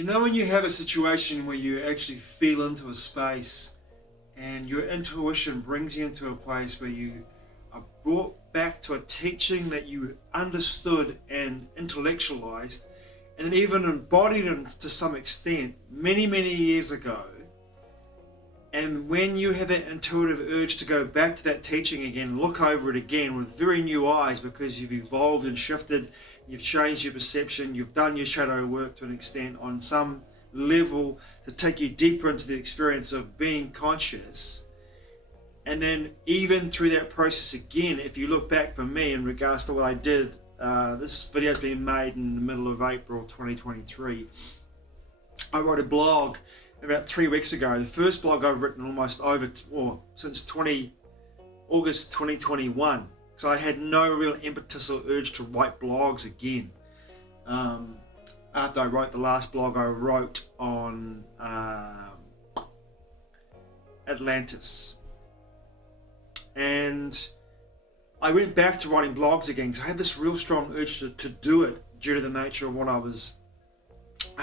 You know when you have a situation where you actually feel into a space and your intuition brings you into a place where you are brought back to a teaching that you understood and intellectualized and then even embodied it to some extent many, many years ago. And when you have that intuitive urge to go back to that teaching again, look over it again with very new eyes because you've evolved and shifted, you've changed your perception, you've done your shadow work to an extent on some level to take you deeper into the experience of being conscious. And then even through that process again, if you look back for me in regards to what I did, this video's been made in the middle of April 2023. I wrote a blog about 3 weeks ago, the first blog I've written since August 2021, because I had no real impetus or urge to write blogs again. After I wrote the last blog I wrote on Atlantis. And I went back to writing blogs again because I had this real strong urge to do it due to the nature of what I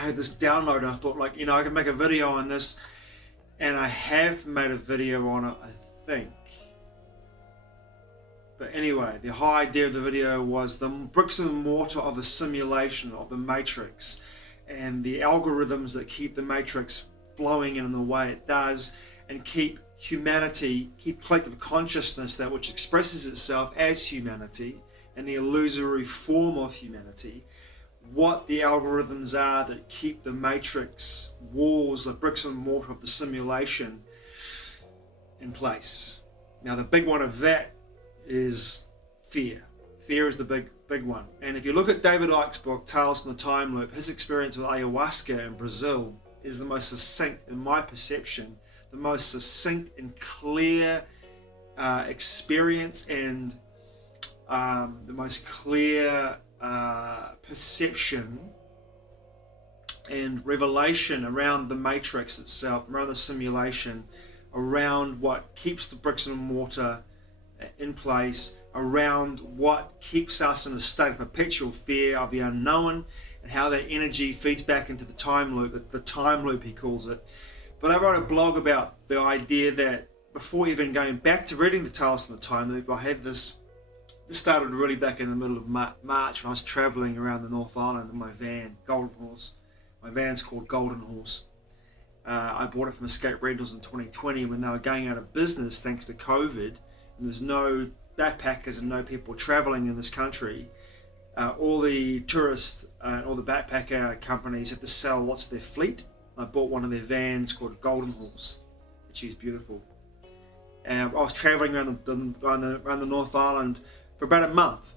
had this download and I thought I can make a video on this, and I have made a video on it, I think. But anyway, the whole idea of the video was the bricks and mortar of a simulation of the matrix and the algorithms that keep the matrix flowing in the way it does and keep humanity, keep collective consciousness, that which expresses itself as humanity and the illusory form of humanity, what the algorithms are that keep the matrix walls, the bricks and mortar of the simulation in place. Now the big one of that is fear. Fear is the big one. And if you look at David Icke's book, Tales from the Time Loop, his experience with ayahuasca in Brazil is the most succinct, in my perception, the most succinct and clear experience and the most clear perception and revelation around the matrix itself, around the simulation, around what keeps the bricks and mortar in place, around what keeps us in a state of perpetual fear of the unknown, and how that energy feeds back into the time loop he calls it. But I wrote a blog about the idea that before even going back to reading the Tales from the Time Loop, I had this started really back in the middle of March when I was travelling around the North Island in my van, Golden Horse. My van's called Golden Horse. I bought it from Escape Rentals in 2020 when they were going out of business thanks to COVID, and there's no backpackers and no people travelling in this country. All the tourists and all the backpacker companies have to sell lots of their fleet. I bought one of their vans called Golden Horse, which is beautiful. I was travelling around the North Island for about a month.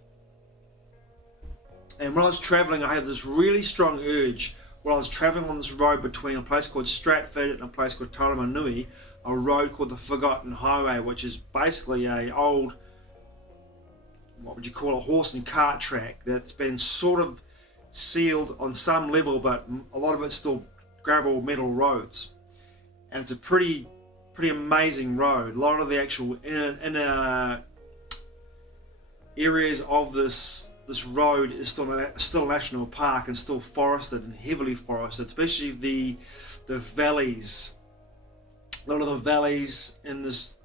And when I was travelling, I had this really strong urge while I was travelling on this road between a place called Stratford and a place called Taumarunui, a road called the Forgotten Highway, which is basically a old, what would you call a horse and cart track that's been sort of sealed on some level, but a lot of it's still gravel metal roads. And it's a pretty amazing road. A lot of the actual inner areas of this road is still a national park and still forested and heavily forested, especially the valleys. A lot of the valleys on this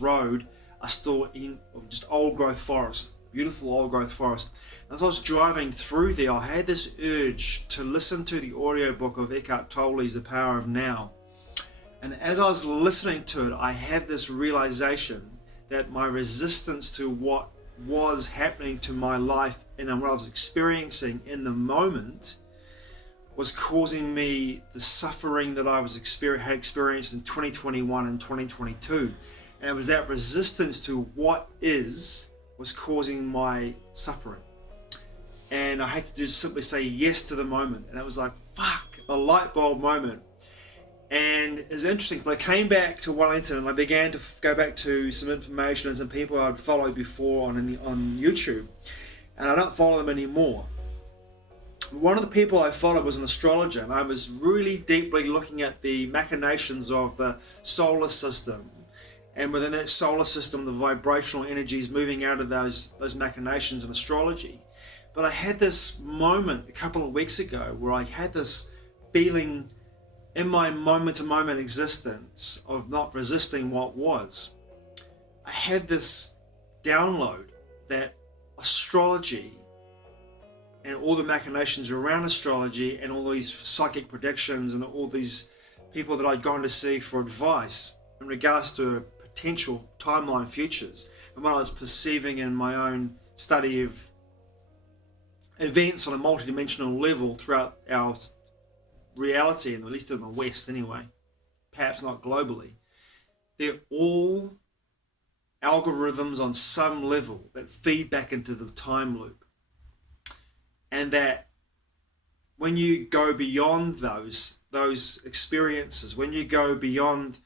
road are still in just old growth forest, beautiful old growth forest. As I was driving through there, I had this urge to listen to the audiobook of Eckhart Tolle's The Power of Now. And as I was listening to it, I had this realization that my resistance to what was happening to my life and what I was experiencing in the moment was causing me the suffering that I had experienced in 2021 and 2022. And it was that resistance to what was causing my suffering. And I had to just simply say yes to the moment. And it was like, fuck, a light bulb moment. And it's interesting, because I came back to Wellington and I began to go back to some information and some people I'd followed before on YouTube. And I don't follow them anymore. One of the people I followed was an astrologer, and I was really deeply looking at the machinations of the solar system. And within that solar system, the vibrational energies moving out of those machinations in astrology. But I had this moment a couple of weeks ago where I had this feeling in my moment-to-moment existence of not resisting what was, I had this download that astrology and all the machinations around astrology and all these psychic predictions and all these people that I'd gone to see for advice in regards to potential timeline futures, and what I was perceiving in my own study of events on a multidimensional level throughout our reality, and at least in the West anyway, perhaps not globally, they're all algorithms on some level that feed back into the time loop. And that when you go beyond those experiences, when you go beyond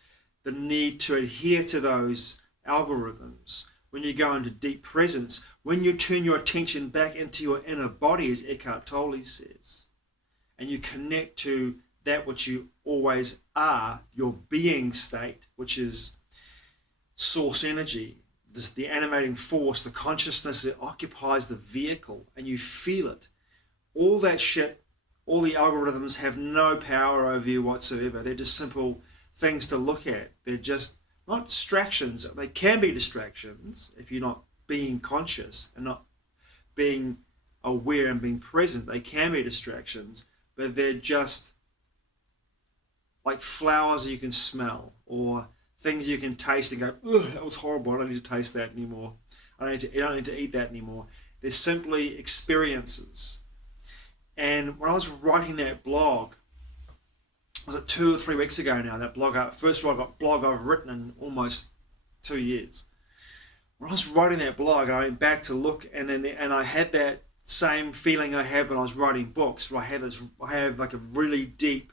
the need to adhere to those algorithms, when you go into deep presence, when you turn your attention back into your inner body, as Eckhart Tolle says, and you connect to that which you always are, your being state, which is source energy, the animating force, the consciousness that occupies the vehicle, and you feel it. All that shit, all the algorithms have no power over you whatsoever. They're just simple things to look at. They're just not distractions. They can be distractions if you're not being conscious and not being aware and being present. They can be distractions, but they're just like flowers you can smell or things you can taste and go, ugh, that was horrible. I don't need to taste that anymore. I don't need to eat that anymore. They're simply experiences. And when I was writing that blog, was it 2 or 3 weeks ago now, that blog, first blog I've written in almost 2 years. When I was writing that blog, I went back to look, and I had that same feeling I had when I was writing books, where I have like a really deep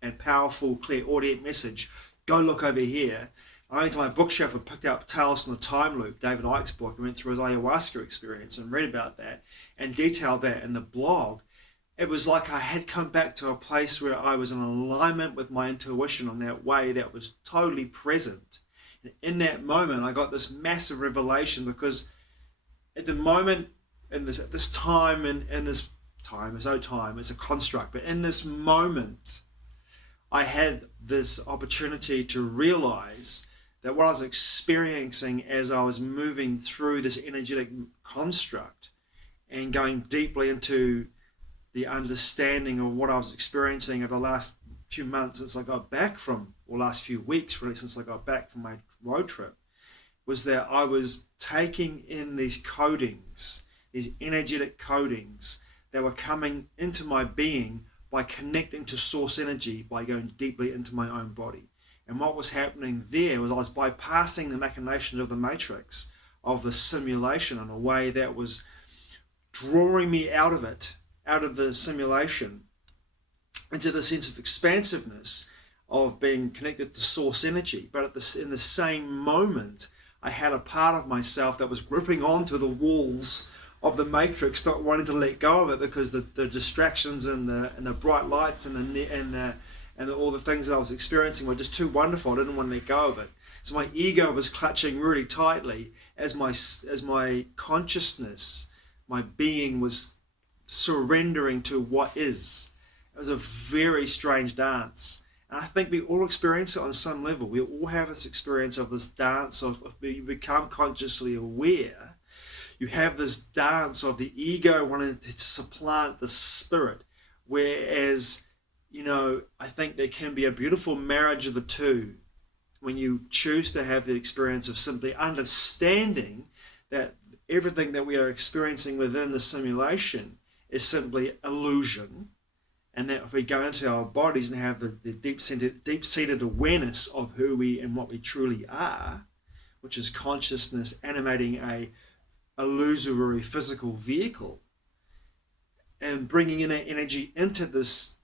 and powerful, clear audio message. Go look over here. I went to my bookshelf and picked up Tales from the Time Loop, David Icke's book, and went through his ayahuasca experience and read about that and detailed that in the blog. It was like I had come back to a place where I was in alignment with my intuition in that way that was totally present. And in that moment, I got this massive revelation, because at the moment, at this time, there's no time, it's a construct, but in this moment, I had this opportunity to realize that what I was experiencing as I was moving through this energetic construct and going deeply into the understanding of what I was experiencing over the last 2 months since I got back from, or last few weeks really, since I got back from my road trip, was that I was taking in these codings, these energetic codings that were coming into my being by connecting to source energy, by going deeply into my own body. And what was happening there was I was bypassing the machinations of the matrix, of the simulation, in a way that was drawing me out of it, out of the simulation, into the sense of expansiveness of being connected to source energy. But in the same moment, I had a part of myself that was gripping onto the walls of the matrix, not wanting to let go of it, because the distractions and the bright lights and all the things that I was experiencing were just too wonderful. I didn't want to let go of it. So my ego was clutching really tightly as my consciousness, my being, was surrendering to what is. It was a very strange dance. And I think we all experience it on some level. We all have this experience of this dance of you become consciously aware. You have this dance of the ego wanting to supplant the spirit. Whereas, I think there can be a beautiful marriage of the two when you choose to have the experience of simply understanding that everything that we are experiencing within the simulation is simply illusion, and that if we go into our bodies and have the deep-seated awareness of who we and what we truly are, which is consciousness animating a illusory physical vehicle, and bringing in that energy into this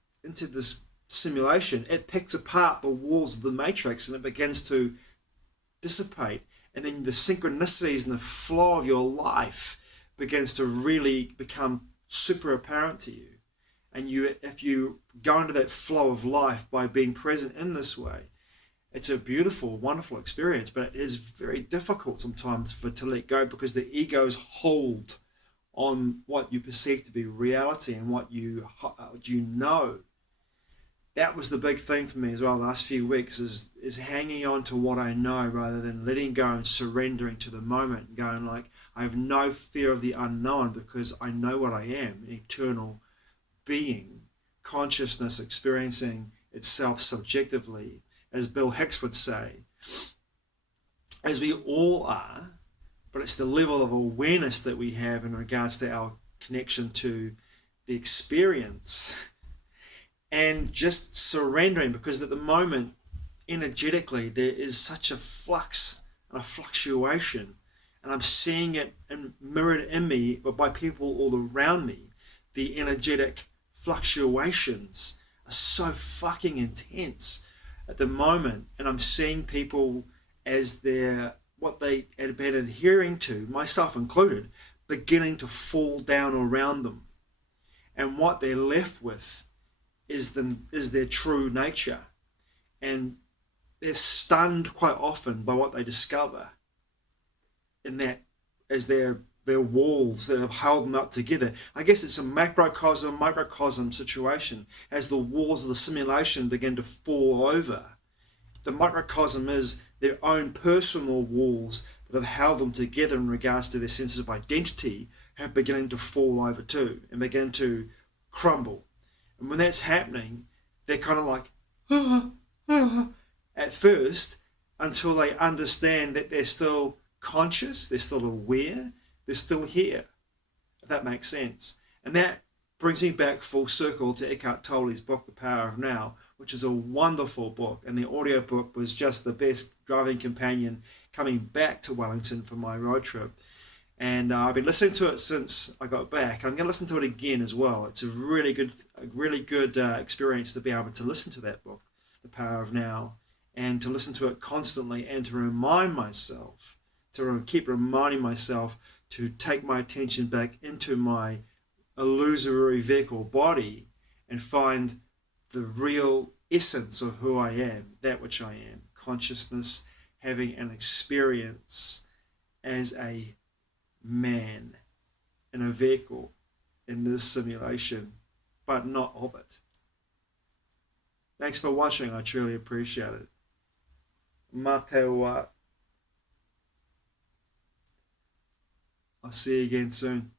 simulation, it picks apart the walls of the matrix and it begins to dissipate, and then the synchronicities and the flow of your life begins to really become super apparent to you. And if you go into that flow of life by being present in this way, it's a beautiful, wonderful experience, but it is very difficult sometimes to let go, because the ego's hold on what you perceive to be reality and what you know. that was the big thing for me as well the last few weeks, is hanging on to what I know rather than letting go and surrendering to the moment and going like, I have no fear of the unknown because I know what I am, an eternal being, consciousness experiencing itself subjectively, as Bill Hicks would say, as we all are, but it's the level of awareness that we have in regards to our connection to the experience and just surrendering, because at the moment, energetically, there is such a flux and a fluctuation, and I'm seeing it mirrored in me, but by people all around me. The energetic fluctuations are so fucking intense at the moment, and I'm seeing people as what they had been adhering to, myself included, beginning to fall down around them, and what they're left with is their true nature, and they're stunned quite often by what they discover in that as their walls that have held them up together. I guess it's a macrocosm, microcosm situation. As the walls of the simulation begin to fall over, the microcosm is their own personal walls that have held them together in regards to their sense of identity have beginning to fall over too and begin to crumble. And when that's happening, they're kind of like, at first, until they understand that they're still conscious, they're still aware, they're still here, if that makes sense. And that brings me back full circle to Eckhart Tolle's book, The Power of Now, which is a wonderful book. And the audiobook was just the best driving companion coming back to Wellington for my road trip. And I've been listening to it since I got back. I'm going to listen to it again as well. It's a really good experience to be able to listen to that book, The Power of Now, and to listen to it constantly and to remind myself, to keep reminding myself to take my attention back into my illusory vehicle body and find the real essence of who I am, that which I am, consciousness, having an experience as a man in a vehicle in this simulation, but not of it. Thanks for watching. I truly appreciate it. Matewa. I'll see you again soon.